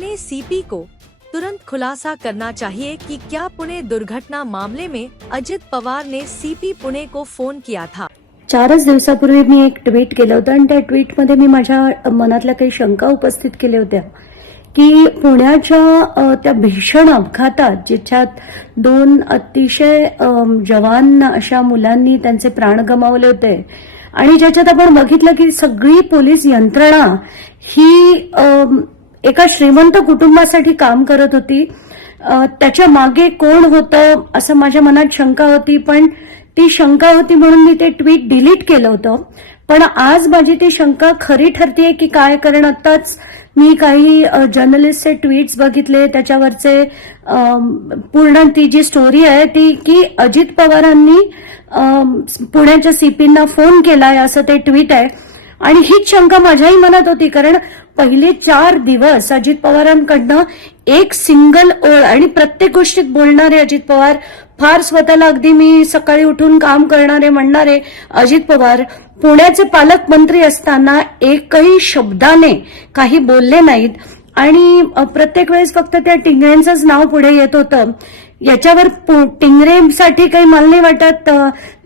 Pune CP को तुरंत खुलासा करना चाहिए कि क्या पुणे दुर्घटना मामले में अजित पवार ने सीपी पुणे को फोन किया था। 4 दिवसापूर्वी मी एक ट्विट केलं होतं आणि त्या ट्विटमध्ये मी माझ्या मनातल्या काही शंका उपस्थित केल्या होत्या की पुण्याच्या त्या भीषण अपघातात ज्याच्यात 2 अतिशय जवान अशा मुलांनी त्यांचे प्राण गमावले होते आणि ज्याच्यात आपण बघितलं की सगळी पोलीस यंत्रणा ही एका श्रीमंत कुटुंबासाठी काम करत होती। त्याच्या मागे कोण होतं असं माझ्या मनात शंका होती, पण ती शंका होती म्हणून मी ते ट्विट डिलीट केलं होतं। पण आज माझी ती शंका खरी ठरतेय की काय, कारण आताच मी काही जर्नलिस्टचे ट्विट्स बघितले, त्याच्यावरचे पूर्ण ती जी स्टोरी आहे ती की अजित पवारांनी पुण्याच्या सीपींना फोन केलाय असं ते ट्विट आहे। आणि हीच शंका माझ्याही मनात होती, कारण पहिले 4 दिवस अजित पवारांकडनं एक सिंगल ओळ आणि प्रत्येक गोष्टीत बोलणारे अजित पवार, फार स्वतःला अगदी मी सकाळी उठून काम करणारे म्हणणारे अजित पवार पुण्याचे पालकमंत्री असताना एकही शब्दाने काही बोलले नाहीत आणि प्रत्येक वेळेस फक्त त्या टिंगरेंचंच नाव पुढे येत होतं। याच्यावर टिंगरेंसाठी काही मला नाही वाटत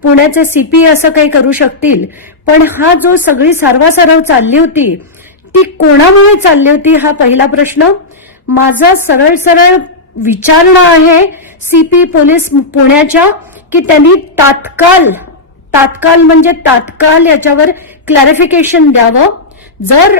पुण्याचे सीपी असं काही करू शकतील, पण हा जो सगळी सारवासारव चालली होती ती कोणामुळे चालली होती हा पहिला प्रश्न। माझा सरळ सरळ विचारणा आहे सीपी पोलीस पुण्याच्या की त्यांनी तात्काळ याच्यावर क्लॅरिफिकेशन द्यावं। जर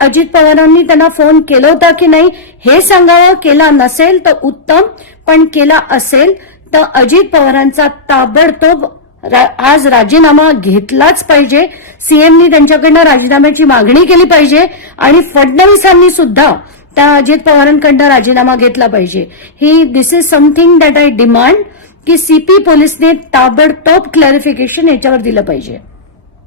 अजित पवारांनी त्यांना फोन केला होता की नाही हे सांगावं, केला नसेल तर उत्तम, पण केला असेल तर अजित पवारांचा ताबडतोब आज राजीनामा घेतलाच पाहिजे। सीएमनी त्यांच्याकडनं राजीनाम्याची मागणी केली पाहिजे आणि फडणवीसांनी सुद्धा त्या अजित पवारांकडनं राजीनामा घेतला पाहिजे। This is something that I demand की सीपी पोलिसने ताबडतोब क्लॅरिफिकेशन याच्यावर दिलं पाहिजे।